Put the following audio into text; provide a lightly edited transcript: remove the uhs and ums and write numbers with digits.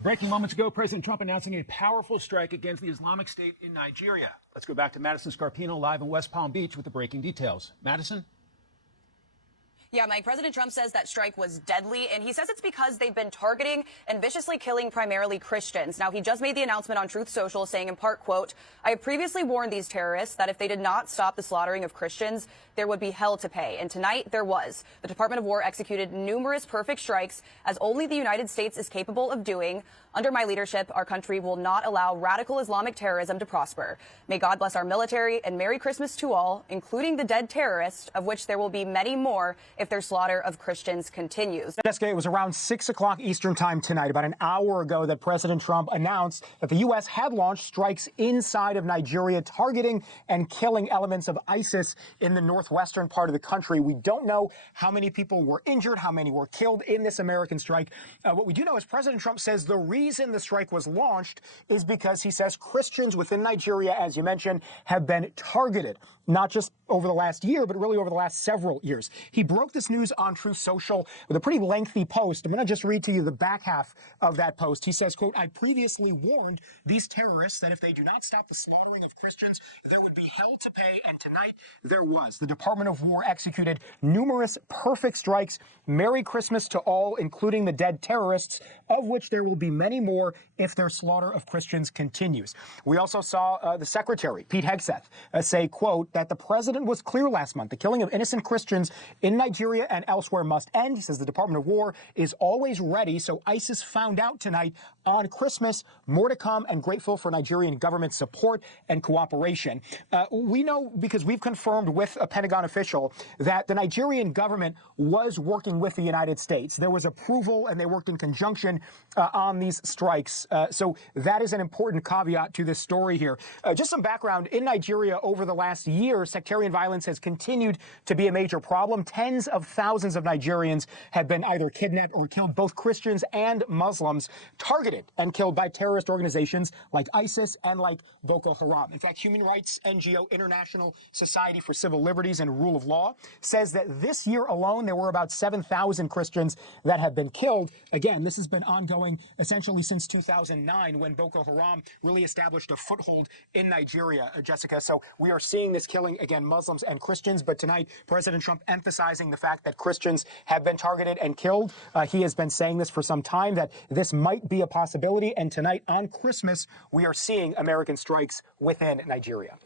Breaking moments ago, President Trump announcing a powerful strike against the Islamic State in Nigeria. Let's go back to Madison Scarpino live in West Palm Beach with the breaking details. Madison? Yeah, Mike, President Trump says that strike was deadly, and he says it's because they've been targeting and viciously killing primarily Christians. Now, he just made the announcement on Truth Social saying in part, quote, "I have previously warned these terrorists that if they did not stop the slaughtering of Christians, there would be hell to pay." And tonight there was. The Department of War executed numerous perfect strikes, as only the United States is capable of doing. Under my leadership, our country will not allow radical Islamic terrorism to prosper. May God bless our military, and Merry Christmas to all, including the dead terrorists, of which there will be many more if their slaughter of Christians continues. Jessica, it was around 6 o'clock Eastern time tonight, about an hour ago, that President Trump announced that the U.S. had launched strikes inside of Nigeria, targeting and killing elements of ISIS in the northwestern part of the country. We don't know how many people were injured, how many were killed in this American strike. What we do know is President Trump says the reason the strike was launched is because he says Christians within Nigeria, as you mentioned, have been targeted, not just over the last year, but really over the last several years. He broke this news on Truth Social with a pretty lengthy post. I'm going to just read to you the back half of that post. He says, quote, "I previously warned these terrorists that if they do not stop the slaughtering of Christians, there would be hell to pay, and tonight there was." The Department of War executed numerous perfect strikes. Merry Christmas to all, including the dead terrorists, of which there will be many more if their slaughter of Christians continues. We also saw the Secretary, Pete Hegseth, say, quote, that the president was clear last month. The killing of innocent Christians in Nigeria and elsewhere must end. He says the Department of War is always ready. So ISIS found out tonight on Christmas. More to come, and grateful for Nigerian government support and cooperation. We know, because we've confirmed with a Pentagon official, that the Nigerian government was working with the United States. There was approval, and they worked in conjunction on these strikes. So that is an important caveat to this story here. Just some background. In Nigeria over the last year, sectarian violence has continued to be a major problem. Tens of thousands of Nigerians have been either kidnapped or killed, both Christians and Muslims, targeted and killed by terrorist organizations like ISIS and like Boko Haram. In fact, human rights NGO International Society for Civil Liberties and Rule of Law says that this year alone, there were about 7,000 Christians that have been killed. Again, this has been ongoing essentially since 2009, when Boko Haram really established a foothold in Nigeria, Jessica. So we are seeing this killing, again, Muslims and Christians. But tonight, President Trump emphasizing the fact that Christians have been targeted and killed. He has been saying this for some time, that this might be a possibility. And tonight, on Christmas, we are seeing American strikes within Nigeria.